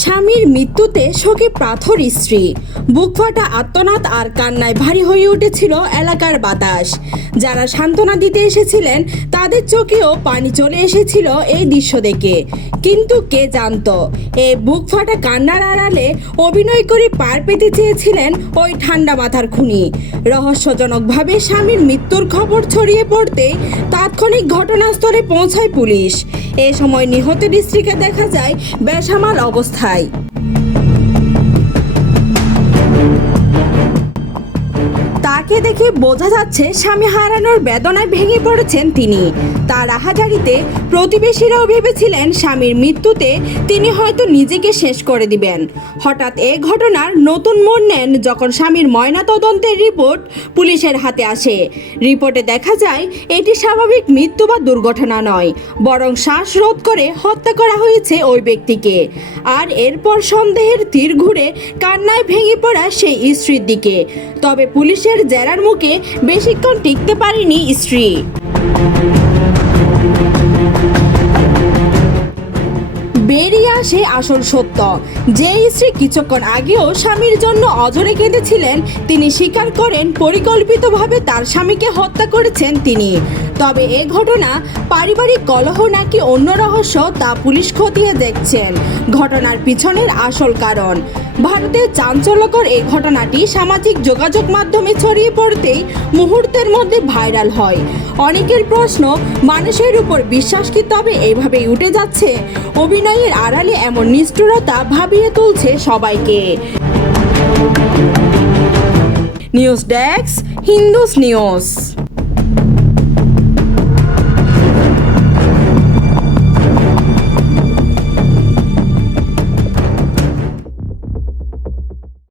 স্বামীর মৃত্যুতে শোকে পাথর স্ত্রী, বুকফাটা আত্মনাদ আর কান্নায় ভারী হয়ে উঠেছিল এলাকার বাতাস। যারা সান্ত্বনা দিতে এসেছিলেন তাদের চোখেও পানি চলে এসেছিল এই দৃশ্য দেখে। কিন্তু কে জানতো এই বুকফাটা কান্নার আড়ালে অভিনয় করে পার পেতে চেয়েছিলেন ওই ঠান্ডা মাথার খুনি। রহস্যজনকভাবে স্বামীর মৃত্যুর খবর ছড়িয়ে পড়তেই তাৎক্ষণিক ঘটনাস্থলে পৌঁছায় পুলিশ। এ সময় নিহতের স্ত্রীকে দেখা যায় বেসামাল অবস্থায়। তাকে দেখে বোঝা যাচ্ছে স্বামী হারানোর বেদনায় ভেঙে পড়েছেন তিনি। তার আহাজারিতে প্রতিবেশীরাও ভেবেছিলেন স্বামীর মৃত্যুতে তিনি হয়তো নিজেকে শেষ করে দিবেন। হঠাৎ এই ঘটনার নতুন মোড় নেন যখন স্বামীর ময়নাতদন্তের রিপোর্ট পুলিশের হাতে আসে। রিপোর্টে দেখা যায় এটি স্বাভাবিক মৃত্যু বা দুর্ঘটনা নয়, বরং শ্বাসরোধ করে হত্যা করা হয়েছে ওই ব্যক্তিকে। আর এরপর সন্দেহের তীর ঘুরে কান্নায় ভেঙে পড়া সেই স্ত্রীর দিকে। তবে পুলিশের জেরার মুখে বেশিক্ষণ টিকতে পারেনি স্ত্রী। বেরিয়ে আসে আসল সত্য। যে স্ত্রী কিছুক্ষণ আগেও স্বামীর জন্য অঝরে কেঁদেছিলেন, তিনি স্বীকার করেন পরিকল্পিতভাবে তার স্বামীকে হত্যা করেছেন তিনি। তবে এ ঘটনা পারিবারিক কলহ নাকি অন্য রহস্য তা পুলিশ খতিয়ে দেখছেন। ঘটনার পিছনের আসল কারণ। ভারতের চাঞ্চল্যকর এই ঘটনাটি সামাজিক যোগাযোগ মাধ্যমে ছড়িয়ে পড়তেই মুহূর্তের মধ্যে ভাইরাল হয়। অনেকের প্রশ্ন, মানুষের উপর বিশ্বাস কি তবে এইভাবেই উঠে যাচ্ছে? অভিনয়ের আড়ালে এমন নিষ্ঠুরতা ভাবিয়ে তুলছে সবাইকে। News desk, Hindus news.